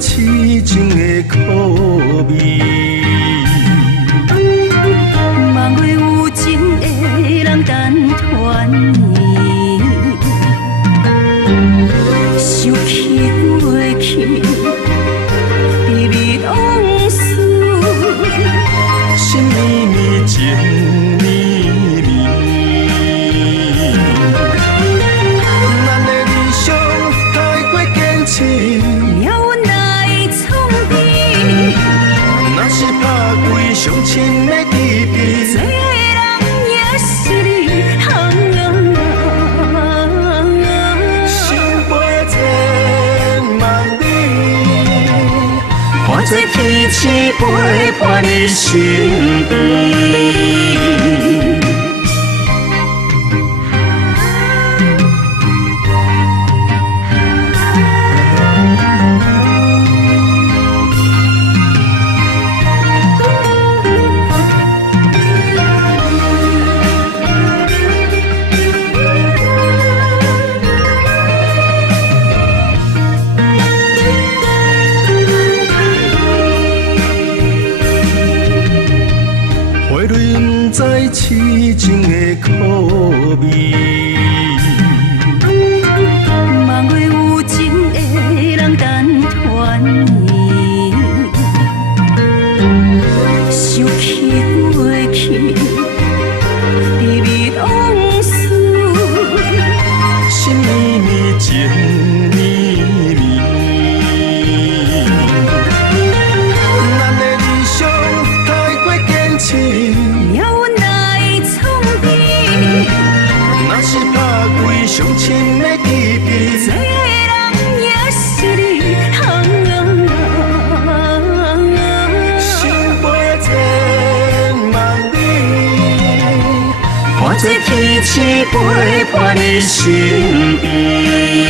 痴情的苦味。望月有情的人等团圆，想起过去甜蜜往事，心绵绵情绵绵。咱的理想太过坚持，命运来创变，若是拍开伤亲的记忆。最爱的人也是你。心飞千万里，看这天星陪伴你身边。花蕊不知痴情的苦味，望月有情的人等团圆，想起过去甜蜜往事，心绵绵情绵绵。咱的理想太过坚持，命运来创变，若是拍开伤亲的记忆。最爱的人也是你。心飞千万里，看这天星陪伴你身边。